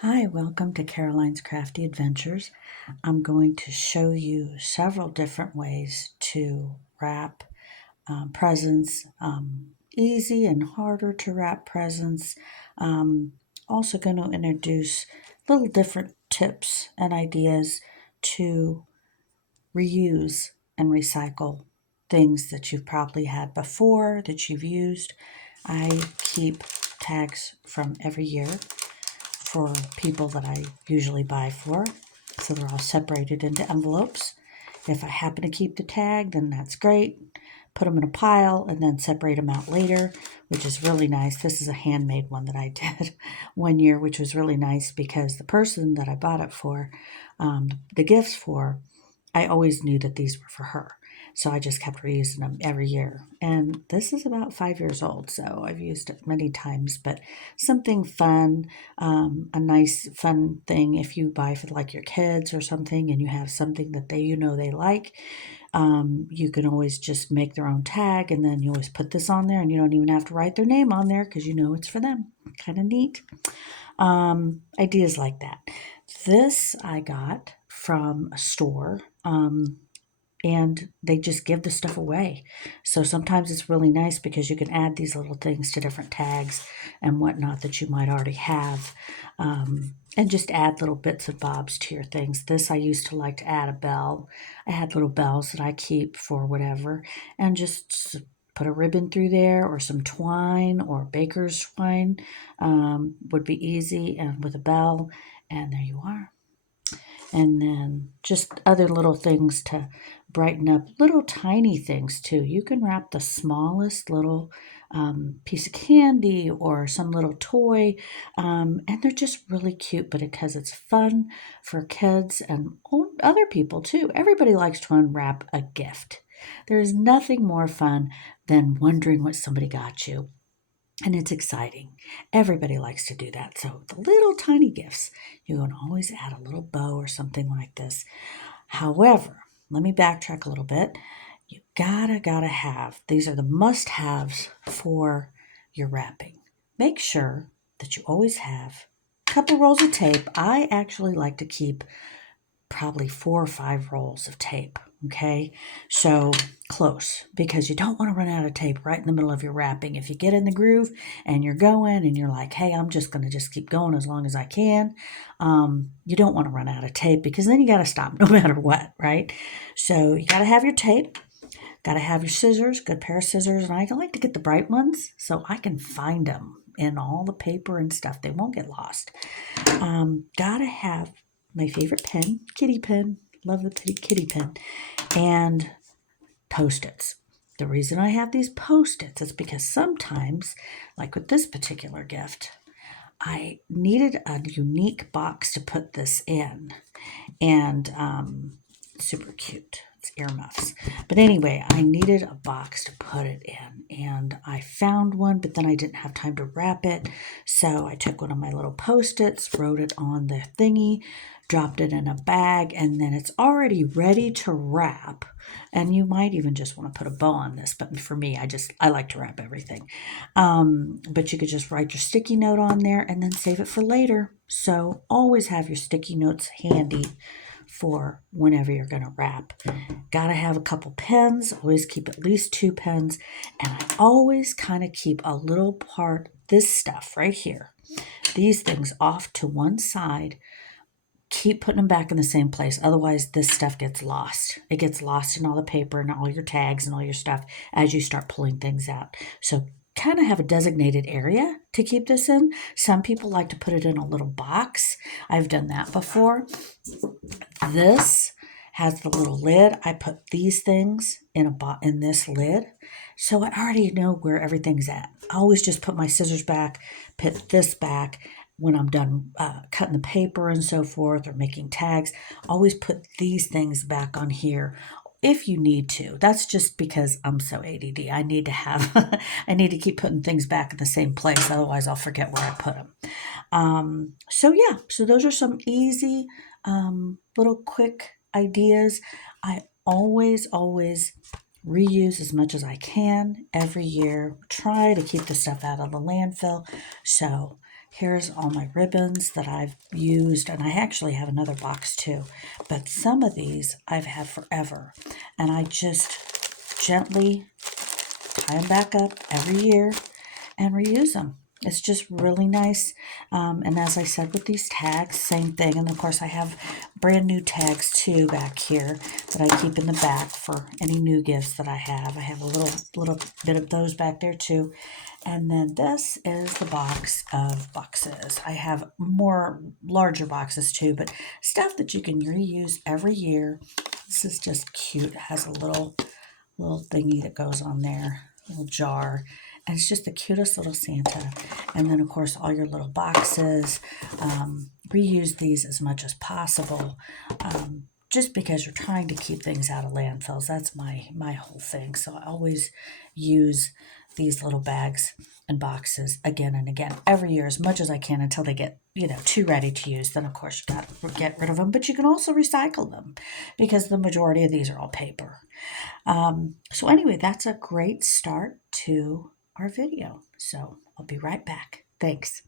Hi, welcome to Caroline's Crafty Adventures. I'm going to show you several different ways to wrap presents, easy and harder to wrap presents. Also going to introduce little different tips and ideas to reuse and recycle things that you've probably had before that you've used. I keep tags from every year for people that I usually buy for. So they're all separated into envelopes. If I happen to keep the tag, then that's great. Put them in a pile and then separate them out later, which is really nice. This is a handmade one that I did one year, which was really nice because the person that I bought it for, the gifts for, I always knew that these were for her. So I just kept reusing them every year. And this is about 5 years old, so I've used it many times. But something fun, a nice fun thing if you buy for like your kids or something and you have something that they like, you can always just make their own tag and then you always put this on there and you don't even have to write their name on there because you know it's for them. Kind of neat. Ideas like that. This I got from a store. And they just give the stuff away. So sometimes it's really nice because you can add these little things to different tags and whatnot that you might already have, and just add little bits and bobs to your things. This I used to like to add a bell. I had little bells that I keep for whatever, and just put a ribbon through there or some twine or baker's twine, would be easy, and with a bell, and there you are. And then just other little things to brighten up, little tiny things too. You can wrap the smallest little piece of candy or some little toy, and they're just really cute. But because it's fun for kids and other people too, everybody likes to unwrap a gift. There is nothing more fun than wondering what somebody got you, and it's exciting. Everybody likes to do that. So the little tiny gifts, you can always add a little bow or something like this. However, let me backtrack a little bit. You gotta have, these are the must-haves for your wrapping. Make sure that you always have a couple rolls of tape. I actually like to keep probably 4 or 5 rolls of tape. Okay, so close, because you don't want to run out of tape right in the middle of your wrapping. If you get in the groove and you're going and you're like, hey, I'm just going to just keep going as long as I can, you don't want to run out of tape because then you got to stop no matter what, right? So you got to have your tape, got to have your scissors, good pair of scissors, and I like to get the bright ones so I can find them in all the paper and stuff. They won't get lost. Gotta have my favorite pen, kitty pen. Love the kitty pen. And Post-its. The reason I have these Post-its is because sometimes, like with this particular gift, I needed a unique box to put this in. And super cute. It's earmuffs. But anyway, I needed a box to put it in, and I found one, but then I didn't have time to wrap it. So I took one of my little Post-its, wrote it on the thingy, dropped it in a bag, and then it's already ready to wrap. And you might even just want to put a bow on this, but for me, I like to wrap everything. But you could just write your sticky note on there and then save it for later. So always have your sticky notes handy for whenever you're going to wrap. Got to have a couple pens. Always keep at least 2 pens. And I always kind of keep a little part, this stuff right here, these things off to one side. Keep putting them back in the same place. Otherwise, this stuff gets lost. It gets lost in all the paper and all your tags and all your stuff as you start pulling things out. So kind of have a designated area to keep this in. Some people like to put it in a little box. I've done that before. This has the little lid. I put these things in this lid, so I already know where everything's at. I always just put my scissors back, put this back when I'm done cutting the paper and so forth or making tags. Always put these things back on here if you need to. That's just because I'm so ADD. I need to have I need to keep putting things back in the same place, otherwise I'll forget where I put them. So those are some easy, little quick ideas. I always reuse as much as I can every year. Try to keep the stuff out of the landfill. So Here's all my ribbons that I've used, and I actually have another box too. But some of these I've had forever, and I just gently tie them back up every year and reuse them. It's just really nice. And as I said with these tags, same thing. And of course, I have brand new tags too back here that I keep in the back for any new gifts that I have. I have a little bit of those back there too. And then this is the box of boxes. I have more larger boxes too, but stuff that you can reuse every year. This is just cute. It has a little thingy that goes on there, little jar. And it's just the cutest little Santa. And then, of course, all your little boxes. Reuse these as much as possible. Just because you're trying to keep things out of landfills. That's my whole thing. So I always use these little bags and boxes again and again every year as much as I can until they get, too ready to use. Then, of course, you got to get rid of them. But you can also recycle them because the majority of these are all paper. So anyway, that's a great start to our video. So I'll be right back. Thanks.